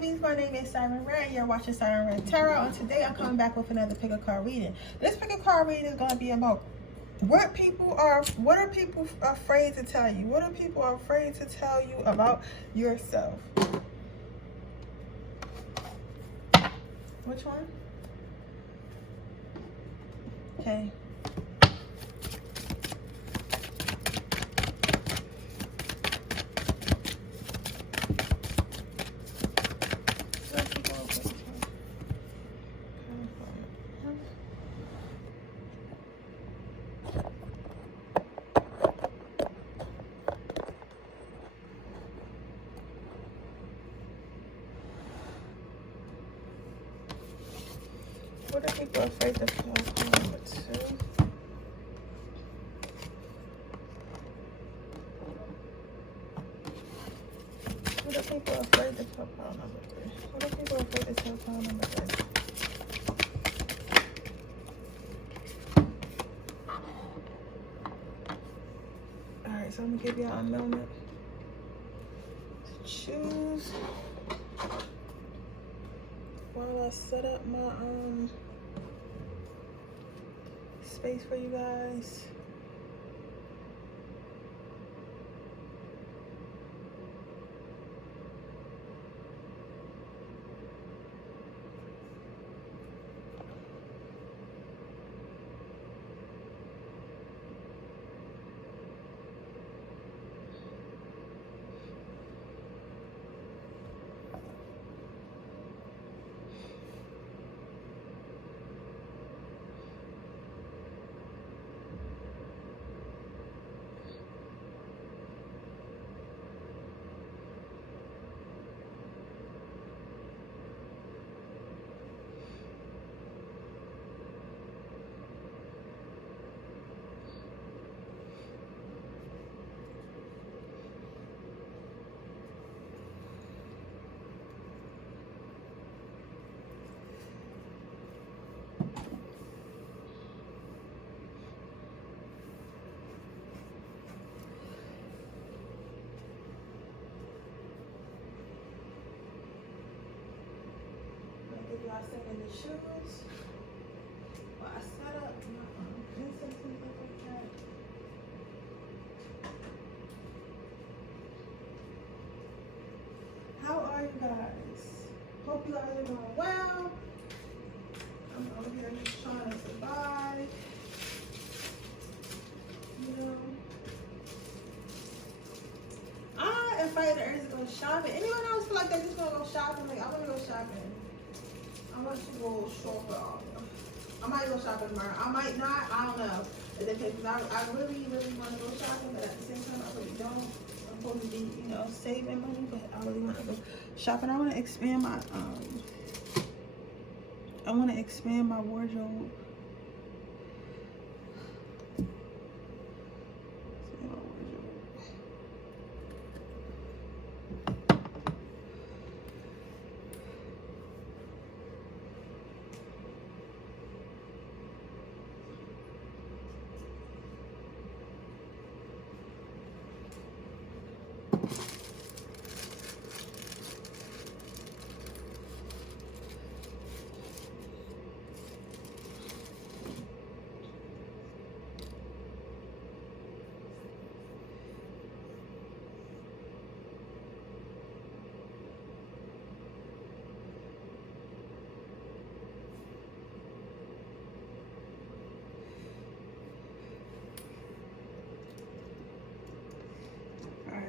babies, my name is Siren Redd. You're watching Siren Redd Tarot, and today I'm coming back with another pick a card reading. This pick a card reading is going to be about what are people afraid to tell you? What are people afraid to tell you about yourself? Which one? Okay. What are people afraid to tell number 2? What are people afraid to tell pile number 3? What are people afraid to tell pile number 3? Alright, so I'm gonna give y'all a moment to choose while I set up my space for you guys. I set in the shoes. Well, I set up my incense and stuff like that. How are you guys? Hope you guys are doing well. I'm over here just trying to survive. You know, I invited the urge to go shopping. Anyone else feel like they just want to go shopping? Like, I want to go shopping. I want to go shop for all of them. I might go shopping tomorrow. I might not. I don't know. It depends. I really, really want to go shopping, but at the same time, I really don't. I'm supposed to be, you know, saving money, but I really want to go shopping. I want to expand my wardrobe.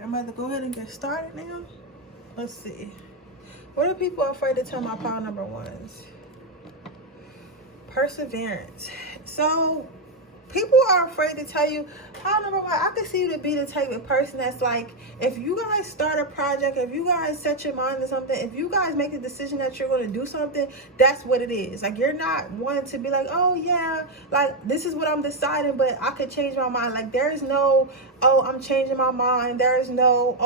I'm about to go ahead and get started now. Let's see. What are people afraid to tell my pile number 1s? Perseverance. So people are afraid to tell you pile number 1. I can see you to be the type of person that's like, if you guys start a project, if you guys set your mind to something, if you guys make a decision that you're going to do something, that's what it is. Like, you're not one to be like, oh yeah, like this is what I'm deciding, but I could change my mind. Like, there's no, oh, I'm changing my mind. There's no,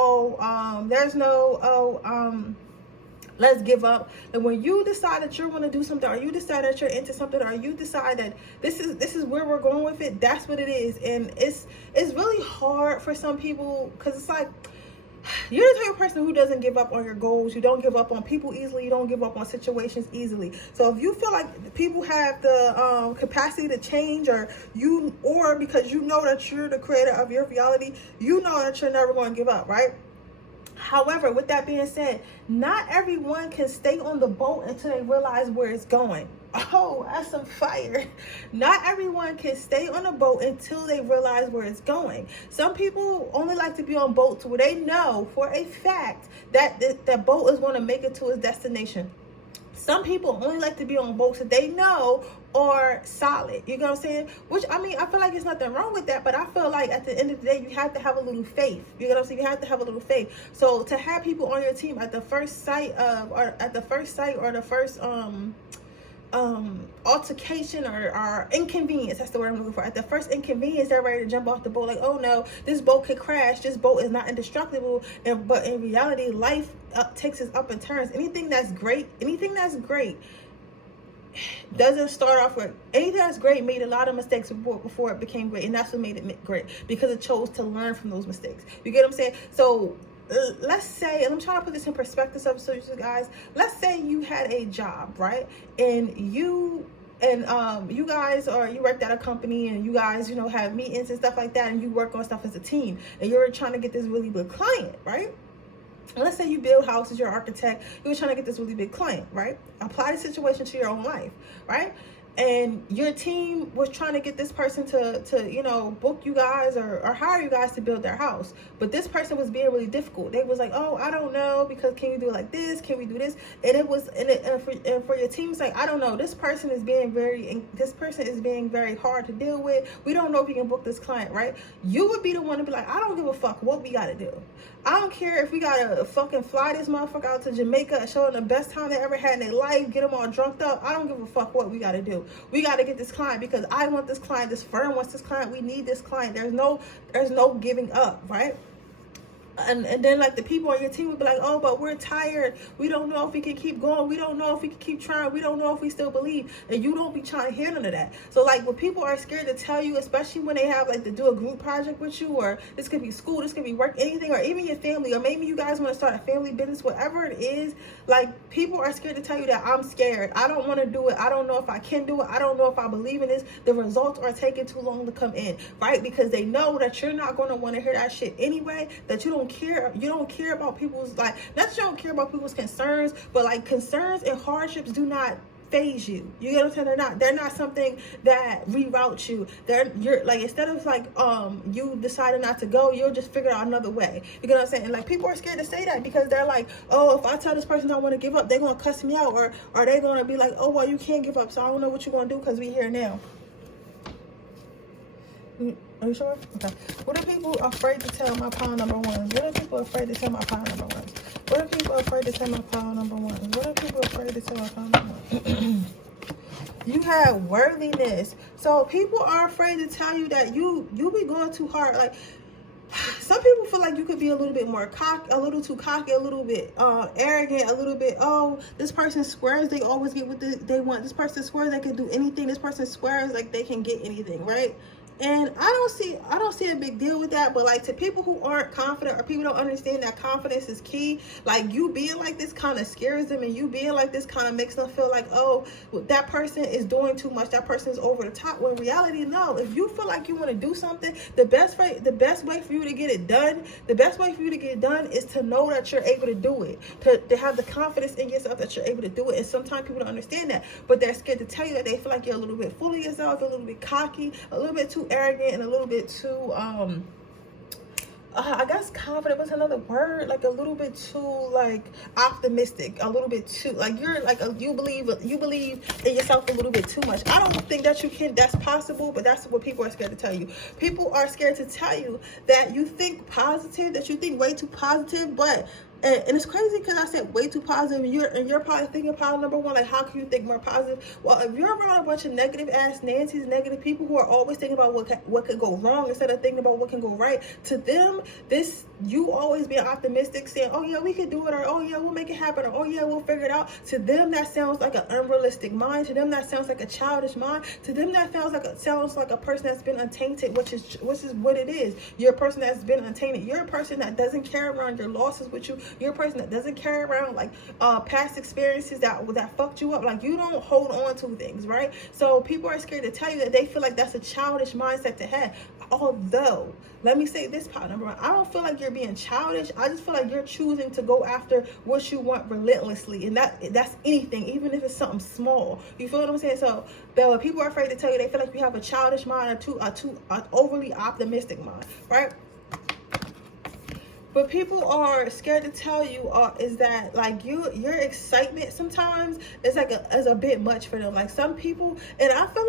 let's give up. And when you decide that you're going to do something, or you decide that you're into something, or you decide that this is where we're going with it, that's what it is. And it's really hard for some people, because it's like, You're the type of person who doesn't give up on your goals. You don't give up on people easily. You don't give up on situations easily. So if you feel like people have the capacity to change, or because you know that you're the creator of your reality, you know that you're never going to give up, right? However, with that being said, not everyone can stay on the boat until they realize where it's going. Oh, that's some fire. Not everyone can stay on a boat until they realize where it's going. Some people only like to be on boats where they know for a fact that that boat is going to make it to its destination. Some people only like to be on boats that they know are solid. You know what I'm saying? Which, I mean, I feel like there's nothing wrong with that, but I feel like at the end of the day, you have to have a little faith. You know what I'm saying? You have to have a little faith. So to have people on your team at the first sight or the first altercation or inconvenience, that's the word I'm looking for. At the first inconvenience, they're ready to jump off the boat like, oh no, this boat could crash, this boat is not indestructible. But in reality, life takes its up and turns. Anything that's great doesn't start off with anything that's great. Made a lot of mistakes before it became great, and that's what made it great, because it chose to learn from those mistakes. You get what I'm saying? So let's say, and I'm trying to put this in perspective so you guys, let's say you had a job, right? And you guys, or you worked at a company, and you guys, have meetings and stuff like that, and you work on stuff as a team, and you're trying to get this really good client, right? And let's say you build houses, you're an architect, you're trying to get this really big client, right? Apply the situation to your own life, right? And your team was trying to get this person to book you guys or hire you guys to build their house. But this person was being really difficult. They was like, oh, I don't know, because can you do it like this? Can we do this? And for your team, it's like, I don't know. This person is being very hard to deal with. We don't know if we can book this client, right? You would be the one to be like, I don't give a fuck what we got to do. I don't care if we got to fucking fly this motherfucker out to Jamaica and show them the best time they ever had in their life, get them all drunked up. I don't give a fuck what we got to do. We got to get this client, because I want this client. This firm wants this client. We need this client. There's no giving up, right? And then like the people on your team would be like, oh, but we're tired. We don't know if we can keep going. We don't know if we can keep trying. We don't know if we still believe. And you don't be trying to hear none of that. So like when people are scared to tell you, especially when they have like to do a group project with you, or this could be school, this could be work, anything, or even your family, or maybe you guys want to start a family business, whatever it is, like people are scared to tell you that I'm scared. I don't want to do it. I don't know if I can do it. I don't know if I believe in this. The results are taking too long to come in, right? Because they know that you're not going to want to hear that shit anyway, that you don't care about people's, like, not that you don't care about people's concerns, but like concerns and hardships do not phase you. You get what I'm saying? They're not something that reroutes you. You're like, instead of like you deciding not to go, you'll just figure out another way. You get what I'm saying? And like people are scared to say that, because they're like, oh, if I tell this person I want to give up, they're gonna cuss me out, or are they gonna be like, oh, well, you can't give up, so I don't know what you're gonna do because we here now. Are you sure? Okay. What are people afraid to tell my pile number ones? What are people afraid to tell my pile number ones? What are people afraid to tell my pile number ones? What are people afraid to tell my pile number ones? You have worthiness. So people are afraid to tell you that you be going too hard. Like, some people feel like you could be a little bit more cocky, a little too cocky, a little bit arrogant, a little bit, oh, this person swears they always get what they want. This person swears they can do anything. This person swears like they can get anything, right? And I don't see a big deal with that. But like, to people who aren't confident, or people don't understand that confidence is key, like you being like this kind of scares them, and you being like this kind of makes them feel like, oh, that person is doing too much, that person is over the top. When in reality, no. If you feel like you want to do something, the best way for you to get it done, is to know that you're able to do it, to have the confidence in yourself that you're able to do it. And sometimes people don't understand that, but they're scared to tell you that. They feel like you're a little bit full of yourself, a little bit cocky, a little bit too arrogant, and a little bit too I guess confident was another word, like a little bit too like optimistic, a little bit too like you're like you believe in yourself a little bit too much. I don't think that that's possible, but that's what people are scared to tell you. People are scared to tell you that you think positive, that you think way too positive, but And it's crazy because I said way too positive, and you're probably thinking pile number one, like, how can you think more positive? Well, if you're around a bunch of negative ass Nancy's, negative people who are always thinking about what could go wrong instead of thinking about what can go right, to them, you always being optimistic, saying, oh yeah, we can do it, or oh yeah, we'll make it happen, or oh yeah, we'll figure it out. To them, that sounds like an unrealistic mind. To them, that sounds like a childish mind. To them, that sounds like a person that's been untainted, which is what it is. You're a person that's been untainted. You're a person that doesn't carry around your losses with you. You're a person that doesn't carry around like past experiences that fucked you up. Like, you don't hold on to things, right? So people are scared to tell you that they feel like that's a childish mindset to have. Although, let me say this, part number one, I don't feel like you're being childish. I just feel like you're choosing to go after what you want relentlessly, and that's anything, even if it's something small. You feel what I'm saying? So, but people are afraid to tell you they feel like you have a childish mind or an overly optimistic mind, right? What people are scared to tell you is that, like, your excitement sometimes is a bit much for them. Like, some people, and I feel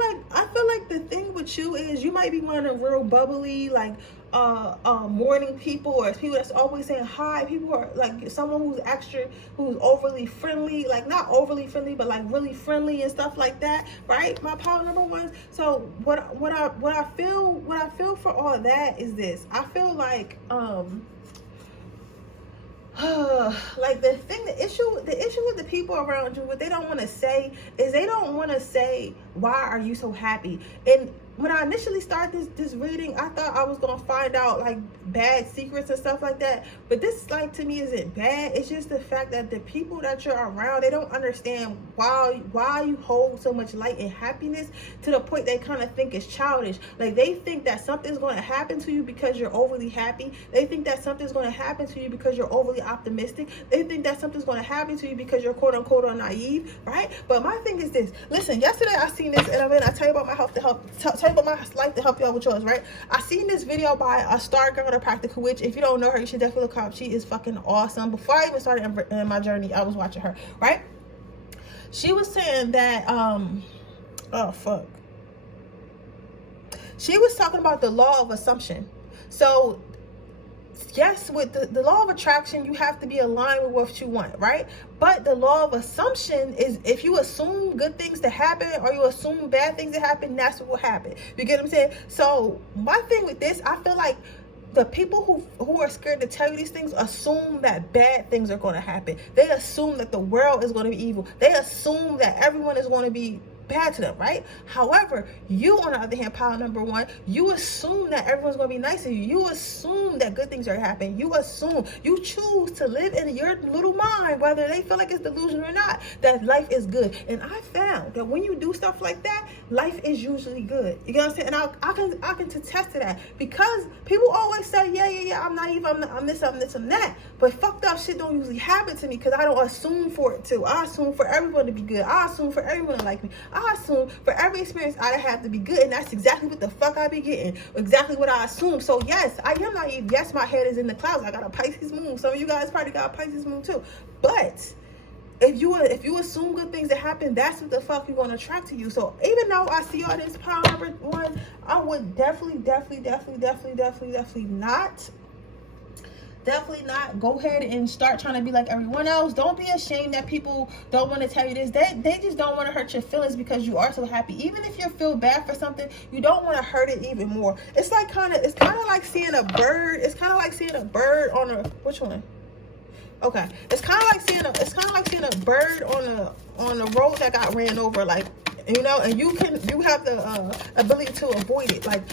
like the thing with you is you might be one of the real bubbly, like morning people, or people that's always saying hi. People are like someone who's overly friendly, like not overly friendly, but like really friendly and stuff like that, right? My power number ones. So what I feel for all of that is this. I feel like like the issue with the people around you, what they don't want to say is they don't want to say, why are you so happy? And when I initially started this reading, I thought I was gonna find out like bad secrets and stuff like that, but this, like, to me isn't bad. It's just the fact that the people that you're around, they don't understand why you hold so much light and happiness, to the point they kind of think it's childish. Like, they think that something's going to happen to you because you're overly happy. They think that something's going to happen to you because you're overly optimistic. They think that something's going to happen to you because you're quote unquote naive, right? But my thing is this. Listen, yesterday I seen this, and I tell you about my health to help. Tell you about my life to help you out with yours, right? I seen this video by a star girl, the practical witch. If you don't know her, you should definitely look her up. She is fucking awesome. Before I even started in my journey, I was watching her, right? She was saying that she was talking about the law of assumption. So yes, with the law of attraction, you have to be aligned with what you want, right? But the law of assumption is, if you assume good things to happen or you assume bad things to happen, that's what will happen. You get what I'm saying? So my thing with this, I feel like the people who are scared to tell you these things assume that bad things are going to happen. They assume that the world is going to be evil. They assume that everyone is going to be bad to them, right? However, you, on the other hand, pile number one, you assume that everyone's going to be nice to you. You assume that good things are happening. You choose to live in your little mind, whether they feel like it's delusion or not, that life is good. And I found that when you do stuff like that, life is usually good. You know what I'm saying? And I can attest to that, because people always say, yeah, I'm naive, I'm this, I'm that. But fucked up shit don't usually happen to me, because I don't assume for it to. I assume for everyone to be good. I assume for everyone to like me. I assume for every experience I have to be good, and that's exactly what the fuck I be getting. Exactly what I assume. So yes, I am naive. Yes, my head is in the clouds. I got a Pisces moon. Some of you guys probably got a Pisces moon too. But if you assume good things that happen, that's what the fuck you're gonna attract to you. So even though I see all this power number one, I would definitely not go ahead and start trying to be like everyone else. Don't be ashamed that people don't want to tell you this. They just don't want to hurt your feelings because you are so happy. Even if you feel bad for something, you don't want to hurt it even more. It's kind of like seeing a bird. It's kind of like seeing a bird on a, which one? Okay, it's kind of like seeing a bird on a road that got ran over, like, you know, and you have the ability to avoid it. Like,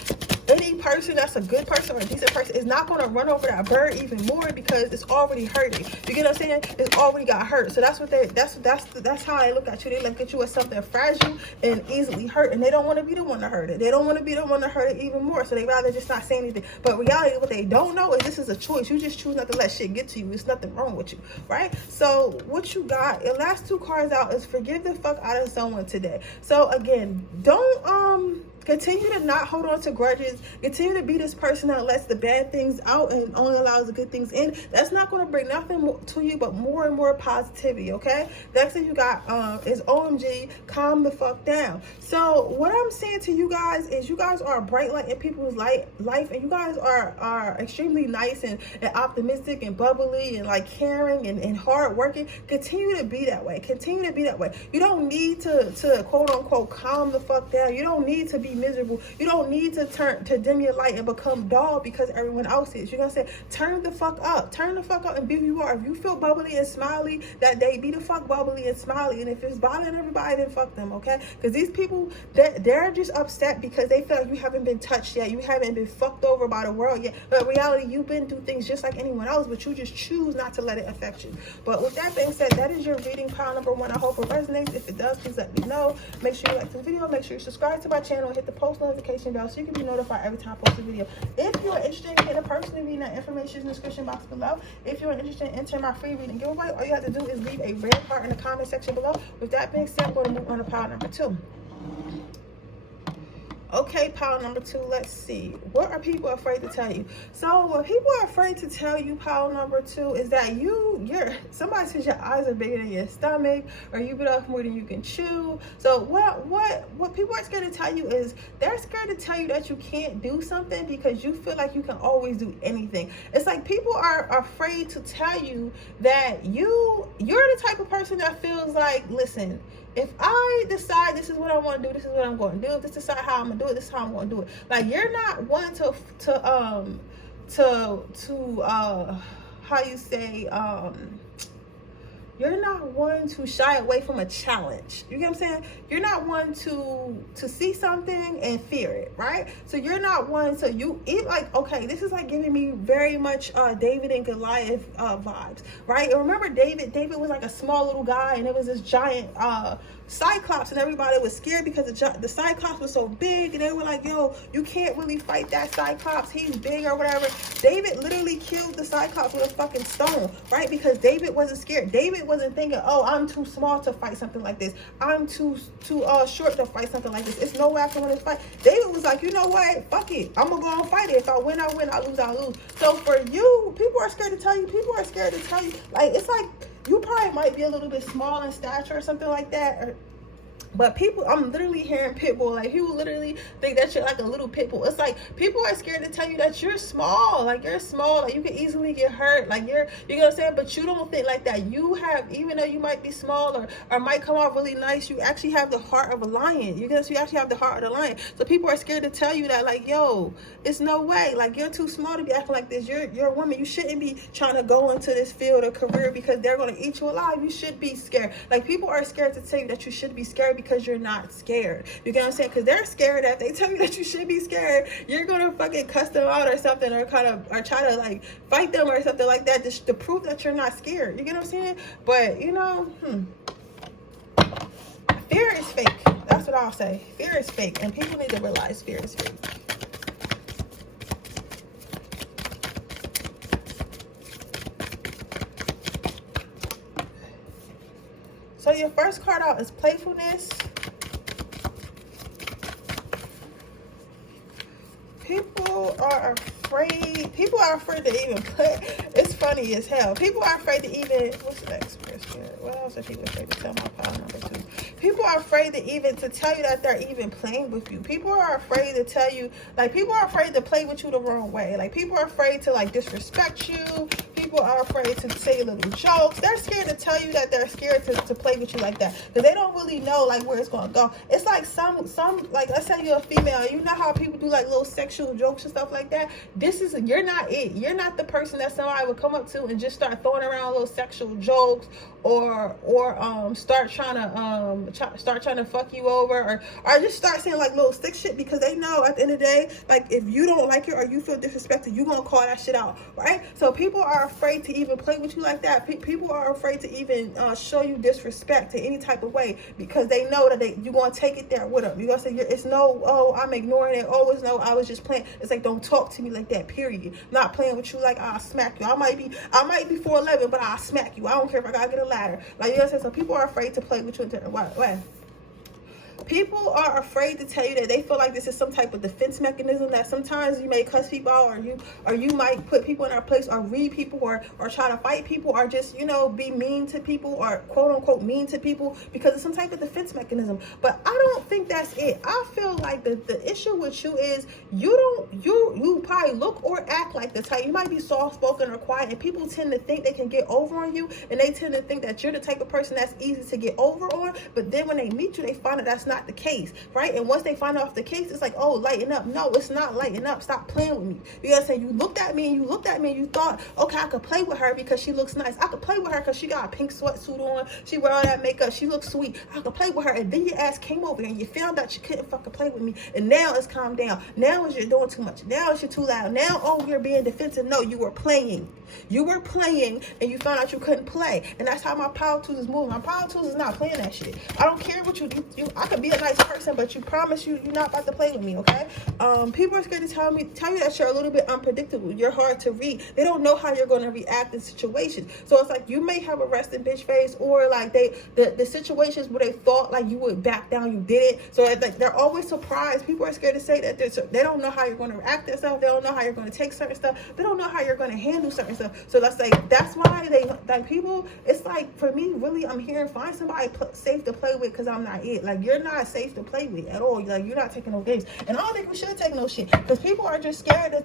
any person that's a good person or a decent person is not going to run over that bird even more, because it's already hurting. You get what I'm saying? It's already got hurt. So that's how I look at you. They look at you as something fragile and easily hurt, and they don't want to be the one to hurt it. They don't want to be the one to hurt it even more. So they rather just not say anything. But reality, what they don't know is this is a choice. You just choose not to let shit get to you. There's nothing wrong with you, right? So what you got? The last two cards out is forgive the fuck out of someone today. So again, don't Continue to not hold on to grudges. Continue to be this person that lets the bad things out and only allows the good things in. That's not going to bring nothing to you but more and more positivity, okay? Next thing you got is OMG, calm the fuck down. So what I'm saying to you guys is you guys are a bright light in people's life, and you guys are extremely nice and optimistic and bubbly and like caring and hardworking. Continue to be that way. Continue to be that way. You don't need to quote unquote calm the fuck down. You don't need to be miserable. You don't need to dim your light and become dull because everyone else is. You're gonna say, turn the fuck up. Turn the fuck up and be who you are. If you feel bubbly and smiley that day, be the fuck bubbly and smiley. And if it's bothering everybody, then fuck them, okay? Because these people, they're just upset because they feel like you haven't been touched yet. You haven't been fucked over by the world yet. But in reality, you've been through things just like anyone else, but you just choose not to let it affect you. But with that being said, that is your reading pile number 1. I hope it resonates. If it does, please let me know. Make sure you like the video. Make sure you subscribe to my channel and hit the post notification bell so you can be notified every time I post a video. If you're interested in getting a personal reading, that information is in the description box below. If you're interested in entering my free reading giveaway, all you have to do is leave a red heart in the comment section below. With that being said, I'm going to move on to pile number 2. Okay, pile number 2, let's see. What are people afraid to tell you? So what people are afraid to tell you, pile number 2, is that somebody says your eyes are bigger than your stomach, or you bit off more than you can chew. So what people are scared to tell you is they're scared to tell you that you can't do something because you feel like you can always do anything. It's like people are afraid to tell you that you're the type of person that feels like, listen, if I decide this is what I want to do, this is what I'm going to do. If this decide how I'm going to do it, this is how I'm going to do it. Like, you're not one how you say, you're not one to shy away from a challenge. You get what I'm saying? You're not one to see something and fear it, right? So you're not one, so you eat like, okay, this is like giving me very much David and Goliath vibes, right? And remember David was like a small little guy, and it was this giant Cyclops, and everybody was scared because the Cyclops was so big, and they were like, yo, you can't really fight that Cyclops, he's big or whatever. David literally killed the Cyclops with a fucking stone, right? Because David wasn't scared. David wasn't thinking, oh, I'm too small to fight something like this, I'm too short to fight something like this, it's no way I can win this fight. David was like, you know what, fuck it, I'm gonna go and fight it. If I win, I win, I lose, I lose. So for you, people are scared to tell you, like, it's like you probably might be a little bit small in stature or something like that, but people, I'm literally hearing pitbull, like people literally think that you're like a little pitbull. It's like people are scared to tell you that you're small, like you can easily get hurt, like you know what I'm saying, but you don't think like that. You have, even though you might be small or might come off really nice, you actually have the heart of a lion. You actually have the heart of the lion. So people are scared to tell you that, like, yo, it's no way, like, you're too small to be acting like this. You're a woman. You shouldn't be trying to go into this field or career because they're going to eat you alive. You should be scared. Like, people are scared to tell you that you should be scared because you're not scared. You get what I'm saying? Because they're scared that they tell you that you should be scared, you're gonna fucking cuss them out or something, or try to like fight them or something like that to prove that you're not scared. You get what I'm saying? But you know, fear is fake. That's what I'll say. Fear is fake, and people need to realize fear is fake. So your first card out is playfulness. People are afraid to even play. It's funny as hell. People are afraid to even, what's the next person? What else are people afraid to tell my pile number 2? People are afraid to tell you that they're even playing with you. People are afraid to tell you, like, people are afraid to play with you the wrong way. Like, people are afraid to like disrespect you. People are afraid to say little jokes. They're scared to tell you that they're scared to play with you like that, because they don't really know like where it's gonna go. It's like some like, let's say you're a female, you know how people do like little sexual jokes and stuff like that. You're not it. You're not the person that somebody would come up to and just start throwing around little sexual jokes, or start trying to fuck you over, or just start saying like little stick shit, because they know at the end of the day, like, if you don't like it or you feel disrespected, you're gonna call that shit out, right? So people are afraid to even play with you like that. People are afraid to even show you disrespect in any type of way, because they know that you're gonna take it there with them. You're gonna say, it's no, oh, I'm ignoring it, oh, it's no, I was just playing. It's like, don't talk to me like that, period. Not playing with you, like, I'll smack you. I might be 4'11", but I'll smack you. I don't care if I gotta get a ladder. Like, you know what I'm saying? So people are afraid to play with you in a way. People are afraid to tell you that they feel like this is some type of defense mechanism, that sometimes you may cuss people out, or you might put people in their place, or read people, or try to fight people, or just, you know, be mean to people, or quote unquote mean to people because of some type of defense mechanism. But I don't think that's it. I feel like the issue with you is you probably look or act like the type. You might be soft spoken or quiet, and people tend to think they can get over on you, and they tend to think that you're the type of person that's easy to get over on. But then when they meet you, they find out that's not the case, right? And once they find out the case, it's like, oh, lighten up. No, it's not lighten up. Stop playing with me. You gotta say, you looked at me and you thought, okay, I could play with her because she looks nice. I could play with her because she got a pink sweatsuit on. She wear all that makeup. She looks sweet. I could play with her. And then your ass came over here and you found out you couldn't fucking play with me. And now it's calmed down. Now it's you're doing too much. Now it's you're too loud. Now, oh, you're being defensive. No, you were playing. You were playing and you found out you couldn't play. And that's how my power tools is moving. My power tools is not playing that shit. I don't care what you I could be a nice person, but you promise you're not about to play with me, okay? People are scared to tell you that you're a little bit unpredictable. You're hard to read. They don't know how you're going to react in situations. So it's like you may have a resting bitch face, or like the situations where they thought like you would back down, you didn't. So like they're always surprised. People are scared to say that they don't know how you're going to react to stuff. They don't know how you're going to take certain stuff. They don't know how you're going to handle certain stuff. So that's why they like people. It's like, for me, really, I'm here, find somebody safe to play with, because I'm not it. Like, you're not safe to play with at all. Like, you're not taking no games, and I don't think we should take no shit, because people are just scared to.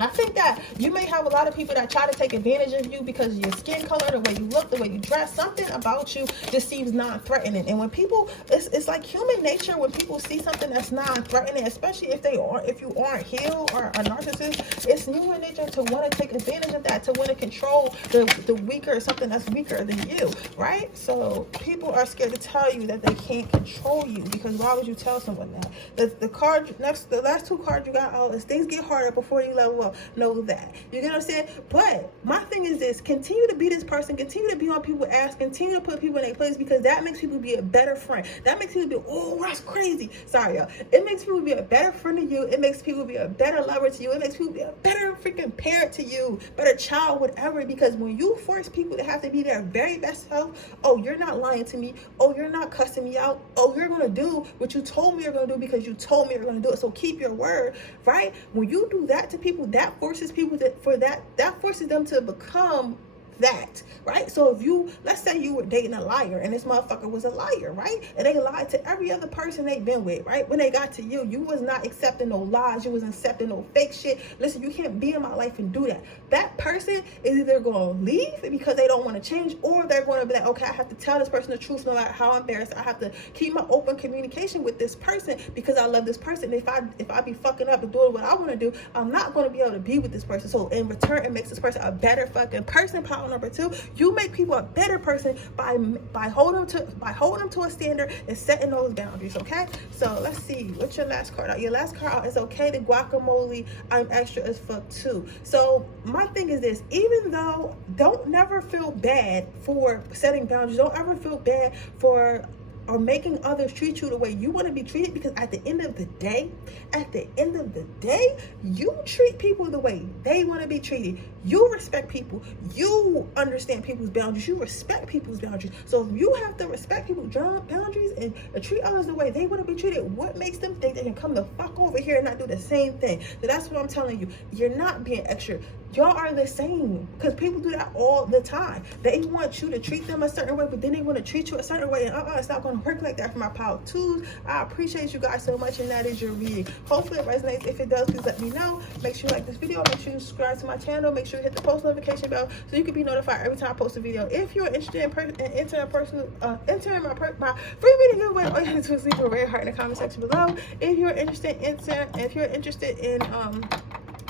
I think that you may have a lot of people that try to take advantage of you because of your skin color, the way you look, the way you dress. Something about you just seems non-threatening. And when people, it's like human nature, when people see something that's non-threatening, especially if you aren't healed or a narcissist, it's human nature to want to take advantage of that, to want to control the weaker, something that's weaker than you, right? So people are scared to tell you that they can't control you, because why would you tell someone that? The last two cards you got out is things get harder before you level up. Know that. You get what I'm saying? But my thing is this: continue to be this person, continue to be on people's ass, continue to put people in their place, because that makes people be a better friend. That makes people be, oh, that's crazy. Sorry, y'all. It makes people be a better friend to you. It makes people be a better lover to you. It makes people be a better freaking parent to you, better child, whatever. Because when you force people to have to be their very best self, oh, you're not lying to me. Oh, you're not cussing me out. Oh, you're gonna do what you told me you're gonna do because you told me you're gonna do it. So keep your word, right? When you do that to people, that forces people that forces them to become that, right? So if you, let's say you were dating a liar, and this motherfucker was a liar, right? And they lied to every other person they've been with, right? When they got to you, you was not accepting no lies, you wasn't accepting no fake shit. Listen, you can't be in my life and do that. That person is either going to leave because they don't want to change, or they're going to be like, okay, I have to tell this person the truth no matter how embarrassed. I have to keep my open communication with this person because I love this person. If I be fucking up and doing what I want to do, I'm not going to be able to be with this person. So in return, it makes this person a better fucking person. Power number two, you make people a better person by holding them to a standard and setting those boundaries. Okay, so let's see, what's your last card out? Your last card out is okay to guacamole. I'm extra as fuck too. So my thing is this: even though, don't never feel bad for setting boundaries. Don't ever feel bad for or making others treat you the way you want to be treated, because at the end of the day, you treat people the way they want to be treated. You respect people. You understand people's boundaries. You respect people's boundaries. So if you have to respect people's boundaries and treat others the way they want to be treated, what makes them think they can come the fuck over here and not do the same thing? So that's what I'm telling you. You're not being extra. Y'all are the same, because people do that all the time. They want you to treat them a certain way, but then they want to treat you a certain way, and it's not going to work like that for my power twos. I appreciate you guys so much, and that is your reading. Hopefully it resonates. If it does, please let me know. Make sure you like this video. Make sure you subscribe to my channel. Make sure you hit the post notification bell so you can be notified every time I post a video. If you're interested in entering my free reading giveaway, all you have to do is leave a red heart in the comment section below. If you're interested in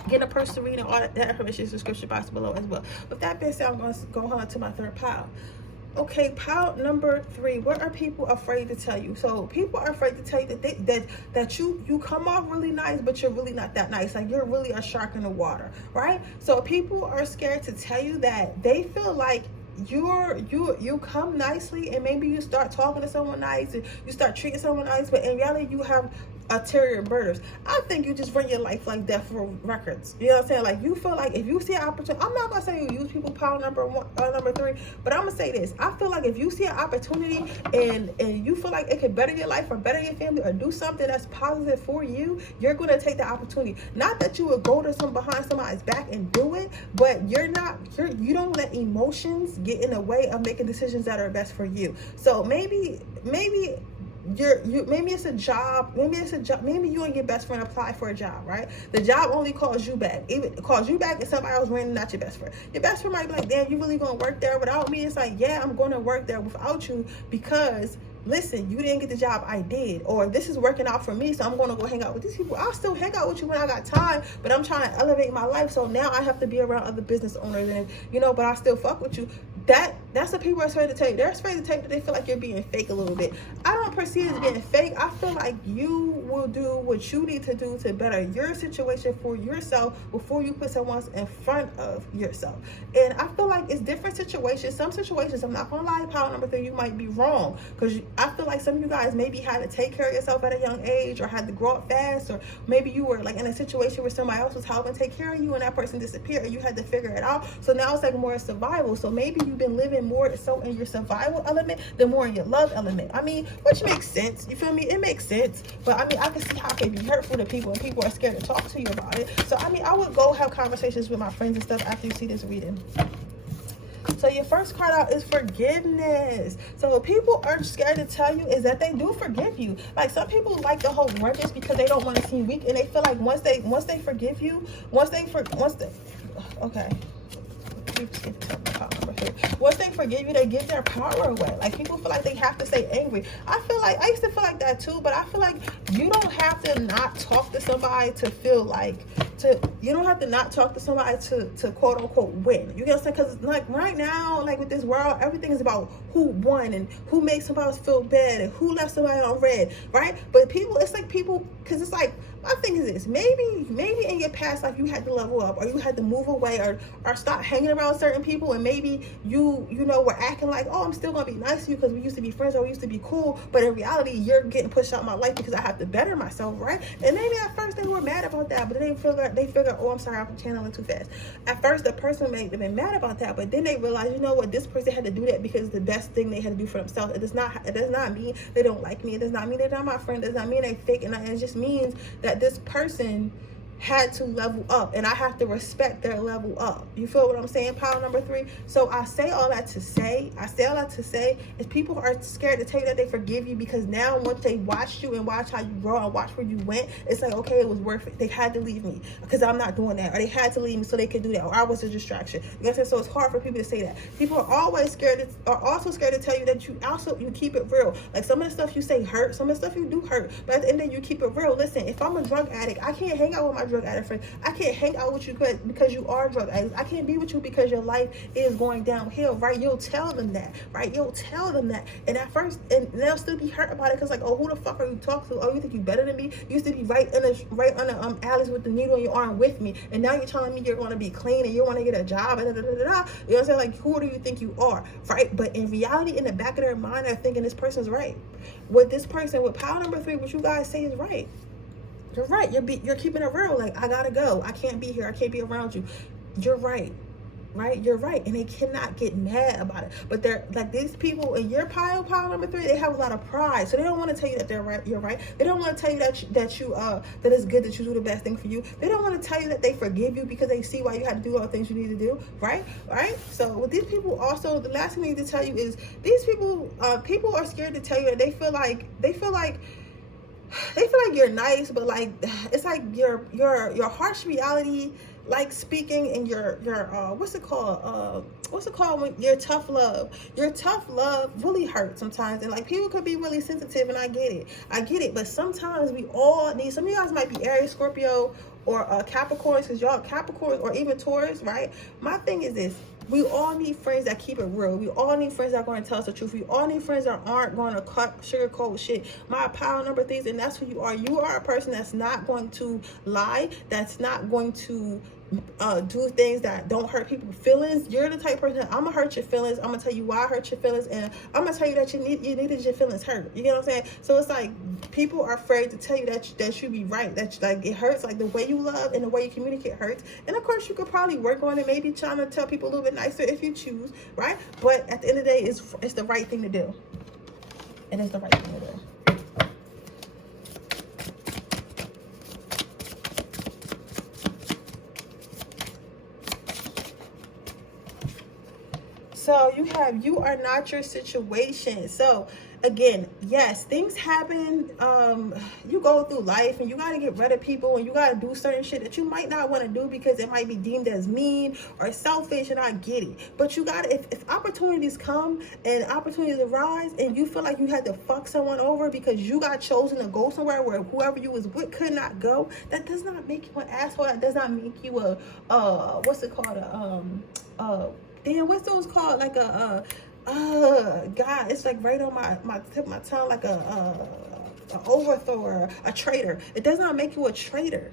getting a personal reading, all that information is in the description box below as well. With that being said, I'm going to go on to my third pile. Okay, pile number 3. What are people afraid to tell you? So people are afraid to tell you that you come off really nice, but you're really not that nice. Like, you're really a shark in the water, right? So people are scared to tell you that they feel like you come nicely, and maybe you start talking to someone nice and you start treating someone nice, but in reality you have ulterior motives. I think you just run your life like death row records. You know what I'm saying? Like, you feel like if you see an opportunity, I'm not gonna say you use people power number 3, but I'm gonna say this. I feel like if you see an opportunity and you feel like it could better your life or better your family or do something that's positive for you, you're gonna take the opportunity. Not that you would go to behind somebody's back and do it, but you don't let emotions get in the way of making decisions that are best for you. So maybe maybe it's a job, maybe you and your best friend apply for a job, right? The job only calls you back. Even calls you back and somebody else random, not your best friend. Your best friend might be like, damn, you really gonna work there without me? It's like, yeah, I'm gonna work there without you because listen, you didn't get the job, I did, or this is working out for me, so I'm gonna go hang out with these people. I'll still hang out with you when I got time, but I'm trying to elevate my life, so now I have to be around other business owners, and but I still fuck with you. That's what people are afraid to tell you. They're afraid to tell you that they feel like you're being fake a little bit. I don't perceive it as being fake. I feel like you will do what you need to do to better your situation for yourself before you put someone else in front of yourself. And I feel like it's different situations. Some situations, I'm not gonna lie, power number 3, you might be wrong, because I feel like some of you guys maybe had to take care of yourself at a young age, or had to grow up fast, or maybe you were like in a situation where somebody else was helping take care of you and that person disappeared and you had to figure it out. So now it's like more survival. So maybe you've been living more so in your survival element than more in your love element. I mean, which makes sense. You feel me? It makes sense. But I mean, I can see how it can be hurtful to people, and people are scared to talk to you about it. So I mean, I would go have conversations with my friends and stuff after you see this reading. So your first card out is forgiveness. So what people are scared to tell you is that they do forgive you. Like, some people like to hold grudges because they don't want to seem weak, and they feel like once they forgive you, once they forgive you, they give their power away. Like, people feel like they have to stay angry. I used to feel like that too, but I feel like you don't have to not talk to somebody to feel like you don't have to not talk to somebody to quote unquote win. You get what I'm saying? Because like right now, like with this world, everything is about who won and who makes somebody else feel bad and who left somebody on red, right? But because it's like, my thing is this, maybe in your past life you had to level up, or you had to move away, or stop hanging around certain people, and maybe you were acting like, oh, I'm still gonna be nice to you because we used to be friends or we used to be cool, but in reality you're getting pushed out of my life because I have to better myself, right? And maybe at first they were mad about that, but then they figured, oh, I'm sorry, I'm channeling too fast. At first the person may have been mad about that, but then they realized, you know what, this person had to do that because it's the best thing they had to do for themselves. It does not mean they don't like me. It does not mean they're not my friend. It does not mean they fake, and it just means that this person had to level up, and I have to respect their level up. You feel what I'm saying? Power number 3. So I say all that to say is people are scared to tell you that they forgive you, because now once they watched you and watch how you grow and watch where you went, it's like, okay, it was worth it. They had to leave me because I'm not doing that, or they had to leave me so they could do that, or I was a distraction. You know what I'm saying? So it's hard for people to say that. People are also scared to tell you that you keep it real. Like, some of the stuff you say hurt, some of the stuff you do hurt, but at the end of the day, you keep it real. Listen, if I'm a drug addict, I can't hang out with my drug addict friend. I can't hang out with you because you are drug addicts. I can't be with you because your life is going downhill, right? You'll tell them that, right? You'll tell them that, and at first, and they'll still be hurt about it, because like, oh, who the fuck are you talking to? Oh, you think you better than me? You used to be right on the alleys with the needle in your arm with me, and now you're telling me you're going to be clean and you want to get a job and You know what I'm saying? Like, who do you think you are, right? But in reality, in the back of their mind, they're thinking this person's right. With power number 3, what you guys say is right. You're right. You're keeping it real. Like, I gotta go. I can't be here. I can't be around you. You're right. Right? You're right. And they cannot get mad about it. But they're like, these people in your power number 3, they have a lot of pride. So they don't want to tell you that they're right. You're right. They don't want to tell you that it's good that you do the best thing for you. They don't want to tell you that they forgive you because they see why you had to do all the things you need to do. Right? Right? So with these people also, the last thing I need to tell you is these people are scared to tell you that they feel like you're nice, but like, it's like your harsh reality, like speaking in your what's it called when your tough love really hurts sometimes, and like, people could be really sensitive, and I get it, but sometimes we all need, some of you guys might be Aries, Scorpio, or Capricorns, because y'all Capricorns, or even Taurus, right? My thing is this: we all need friends that keep it real. We all need friends that are going to tell us the truth. We all need friends that aren't going to sugarcoat shit. My power number 3, and that's who you are. You are a person that's not going to lie, that's not going to do things that don't hurt people's feelings. You're the type of person that I'm gonna hurt your feelings. I'm gonna tell you why I hurt your feelings, and I'm gonna tell you that you needed your feelings hurt. You know what I'm saying? So it's like people are afraid to tell you that you be right. That like it hurts. Like the way you love and the way you communicate hurts. And of course, you could probably work on it. Maybe trying to tell people a little bit nicer if you choose, right? But at the end of the day, it's the right thing to do. It is the right thing to do. So you are not your situation. So again, yes, things happen. You go through life and you got to get rid of people and you got to do certain shit that you might not want to do because it might be deemed as mean or selfish, and I get it. But you got to, if opportunities come and opportunities arise and you feel like you had to fuck someone over because you got chosen to go somewhere where whoever you was with could not go, that does not make you an asshole. That does not make you a, what's it called? Damn, what's those called? Like God, it's like right on my tip of my tongue, like a overthrower, a traitor. It does not make you a traitor.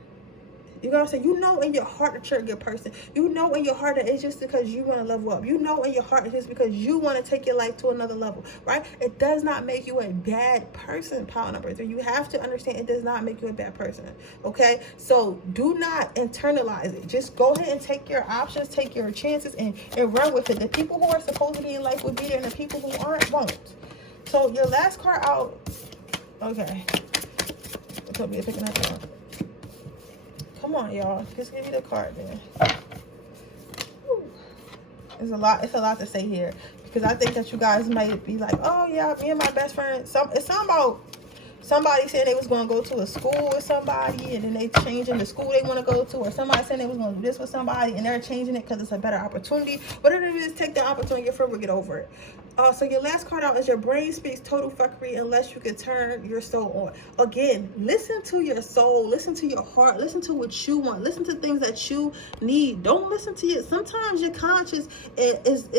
You know what I'm saying? You know in your heart that you're a good person. You know in your heart that it's just because you want to level up. You know in your heart it's just because you want to take your life to another level, right? It does not make you a bad person, pile number 3. You have to understand it does not make you a bad person, okay? So do not internalize it. Just go ahead and take your options, take your chances, and run with it. The people who are supposed to be in life will be there, and the people who aren't won't. So your last card out, okay. It told me to pick another one. Come on, y'all. Just give me the card, man. It's a lot to say here. Because I think that you guys might be like, oh, yeah, me and my best friend. It's something about somebody saying they was going to go to a school with somebody, and then they changing the school they want to go to. Or somebody saying they was going to do this with somebody, and they're changing it because it's a better opportunity. Whatever it is, take the opportunity. Your friend will get over it. So your last card out is your brain speaks total fuckery unless you can turn your soul on. Again, listen to your soul, listen to your heart, listen to what you want, listen to things that you need. Don't listen to it. Sometimes your conscience is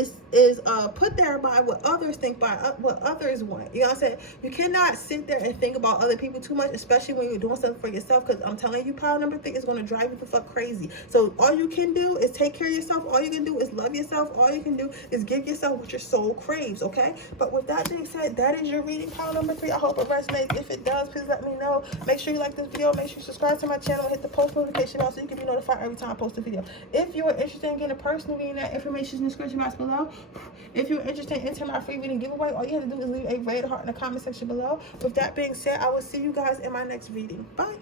put there by what others think, by what others want. You know what I'm saying? You cannot sit there and think about other people too much, especially when you're doing something for yourself, because I'm telling you, pile number 3 is going to drive you the fuck crazy. So all you can do is take care of yourself. All you can do is love yourself. All you can do is give yourself what your soul craves. Okay, but with that being said, that is your reading, pile number 3. I hope it resonates. If it does, please let me know. Make sure you like this video. Make sure you subscribe to my channel and hit the post notification bell so you can be notified every time I post a video. If you are interested in getting a personal reading, that information is in the description box below. If you're interested in entering my free reading giveaway, all you have to do is leave a red heart in the comment section below. With that being said, I will see you guys in my next reading. Bye.